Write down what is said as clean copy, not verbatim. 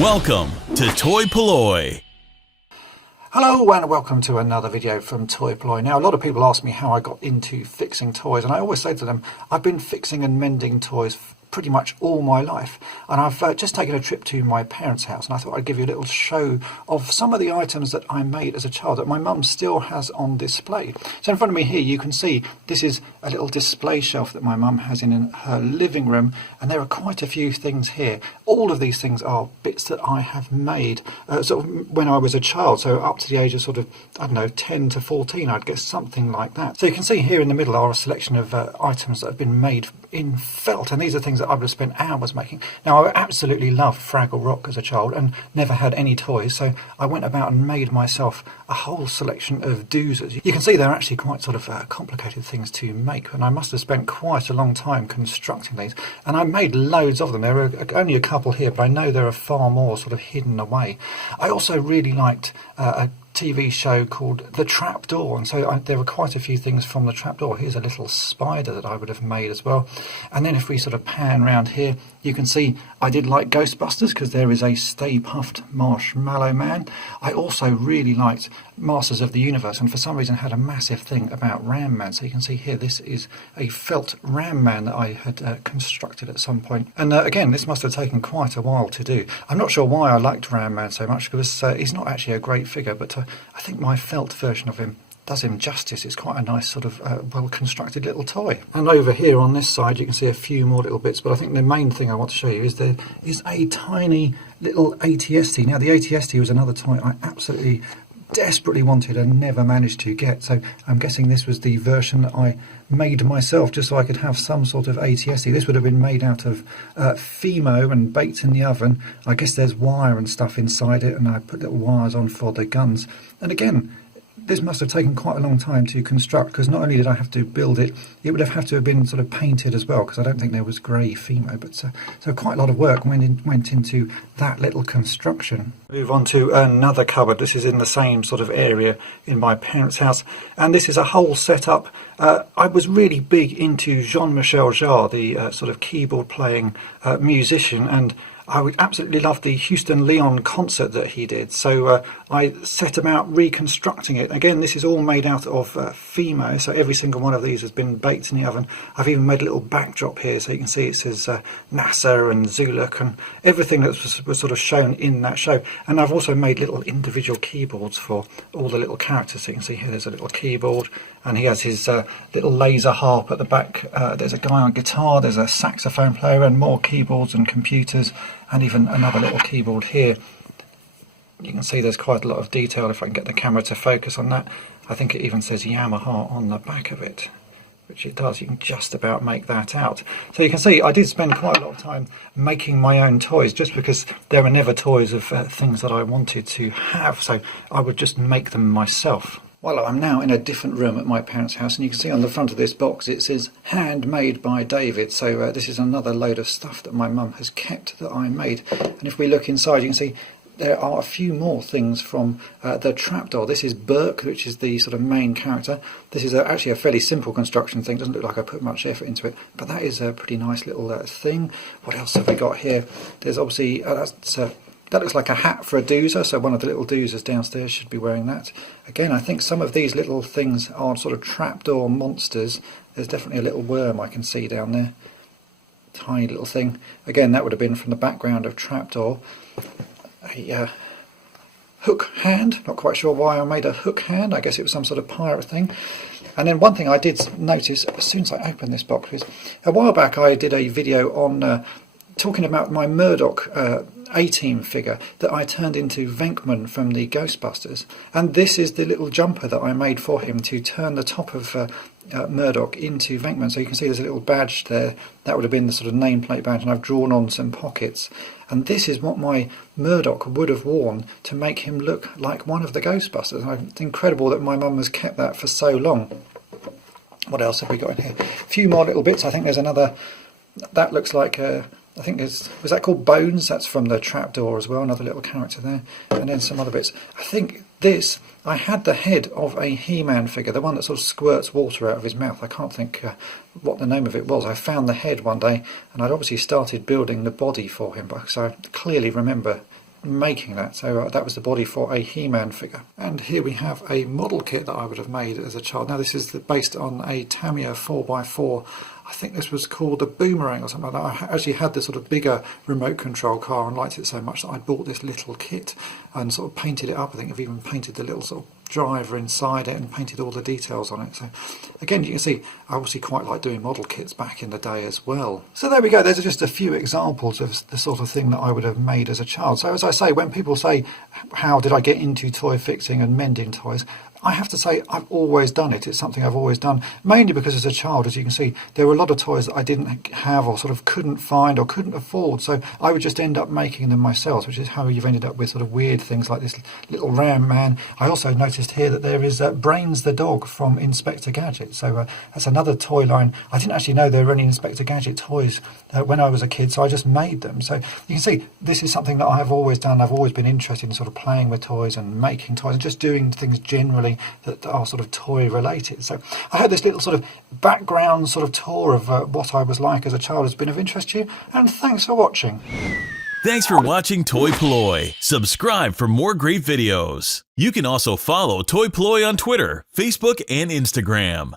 Welcome to toy-polloi. Hello and welcome to another video from toy-polloi. Now, a lot of people ask me how I got into fixing toys, and I always say to them, I've been fixing and mending toys pretty much all my life, and I've just taken a trip to my parents' house, and I thought I'd give you a little show of some of the items that I made as a child that my mum still has on display. So in front of me here you can see this is a little display shelf that my mum has in her living room, and there are quite a few things here. All of these things are bits that I have made sort of when I was a child, so up to the age of sort of, I don't know, 10 to 14, I'd guess, something like that. So you can see here in the middle are a selection of items that have been made in felt, and these are things that I would have spent hours making. Now, I absolutely loved Fraggle Rock as a child and never had any toys, so I went about and made myself a whole selection of doozers. You can see they're actually quite sort of complicated things to make, and I must have spent quite a long time constructing these, and I made loads of them. There are only a couple here, but I know there are far more sort of hidden away. I also really liked a TV show called The Trapdoor, and so there were quite a few things from The Trapdoor. Here's a little spider that I would have made as well. And then if we sort of pan around here, you can see I did like Ghostbusters because there is a Stay Puft Marshmallow Man. I also really liked Masters of the Universe, and for some reason had a massive thing about Ram Man. So you can see here this is a felt Ram Man that I had constructed at some point. And again, this must have taken quite a while to do. I'm not sure why I liked Ram Man so much, because he's not actually a great figure, but I think my felt version of him does him justice. It's quite a nice sort of well constructed little toy. And over here on this side you can see a few more little bits, but I think the main thing I want to show you is there is a tiny little ATST. Now the ATST was another toy I absolutely desperately wanted and never managed to get, so I'm guessing this was the version that I made myself just so I could have some sort of ATST. This would have been made out of Fimo and baked in the oven. I guess there's wire and stuff inside it, and I put little wires on for the guns. And again, this must have taken quite a long time to construct, because not only did I have to build it, it would have had to have been sort of painted as well, because I don't think there was grey Fimo. But so quite a lot of work went into that little construction. Move on to another cupboard. This is in the same sort of area in my parents' house, and this is a whole setup. I was really big into Jean-michel Jarre, the sort of keyboard playing musician, and I would absolutely love the Houston Leon concert that he did, so I set about reconstructing it. Again, this is all made out of Fimo, so every single one of these has been baked in the oven. I've even made a little backdrop here, so you can see it says NASA and Zuluk and everything that was sort of shown in that show. And I've also made little individual keyboards for all the little characters. So you can see here there's a little keyboard, and he has his little laser harp at the back. There's a guy on guitar, there's a saxophone player, and more keyboards and computers, and even another little keyboard here. You can see there's quite a lot of detail if I can get the camera to focus on that. I think it even says Yamaha on the back of it, which it does. You can just about make that out. So you can see I did spend quite a lot of time making my own toys, just because there were never toys of things that I wanted to have, so I would just make them myself. Well, I'm now in a different room at my parents' house, and you can see on the front of this box it says Handmade by David. So this is another load of stuff that my mum has kept that I made. And if we look inside, you can see there are a few more things from the Trapdoor. This is Burke, which is the sort of main character. This is actually a fairly simple construction thing. Doesn't look like I put much effort into it, but that is a pretty nice little thing. What else have we got here? There's obviously that looks like a hat for a doozer, so one of the little doozers downstairs should be wearing that. Again, I think some of these little things are sort of trapdoor monsters. There's definitely a little worm I can see down there. Tiny little thing. Again, that would have been from the background of Trapdoor. A hook hand. Not quite sure why I made a hook hand. I guess it was some sort of pirate thing. And then one thing I did notice as soon as I opened this box is, a while back I did a video on talking about my Murdock A-Team figure that I turned into Venkman from the Ghostbusters, and this is the little jumper that I made for him to turn the top of Murdock into Venkman. So you can see there's a little badge there, that would have been the sort of nameplate badge, and I've drawn on some pockets, and this is what my Murdock would have worn to make him look like one of the Ghostbusters. And it's incredible that my mum has kept that for so long. What else have we got in here? A few more little bits. I think there's another, that looks like I think was that called Bones? That's from the Trapdoor as well, another little character there. And then some other bits. I think this, I had the head of a He-Man figure, the one that sort of squirts water out of his mouth. I can't think what the name of it was. I found the head one day, and I'd obviously started building the body for him, so I clearly remember making that. So that was the body for a He-Man figure. And here we have a model kit that I would have made as a child. Now this is based on a Tamiya 4x4. I think this was called a Boomerang or something like that. I actually had this sort of bigger remote control car and liked it so much that I bought this little kit and sort of painted it up. I think I've even painted the little sort of driver inside it and painted all the details on it. So again, you can see I obviously quite like doing model kits back in the day as well. So there we go, there's just a few examples of the sort of thing that I would have made as a child. So as I say, when people say how did I get into toy fixing and mending toys, I have to say I've always done it. It's something I've always done, mainly because as a child, as you can see, there were a lot of toys that I didn't have or sort of couldn't find or couldn't afford. So I would just end up making them myself, which is how you've ended up with sort of weird things like this little Ram Man. I also noticed here that there is Brains the dog from Inspector Gadget. So that's another toy line. I didn't actually know there were any Inspector Gadget toys when I was a kid, so I just made them. So you can see this is something that I've always done. I've always been interested in sort of playing with toys and making toys and just doing things generally that are sort of toy related. So I hope this little sort of background sort of tour of what I was like as a child has been of interest to you, and thanks for watching. Thanks for watching toy-polloi. Subscribe for more great videos. You can also follow toy-polloi on Twitter, Facebook, and Instagram.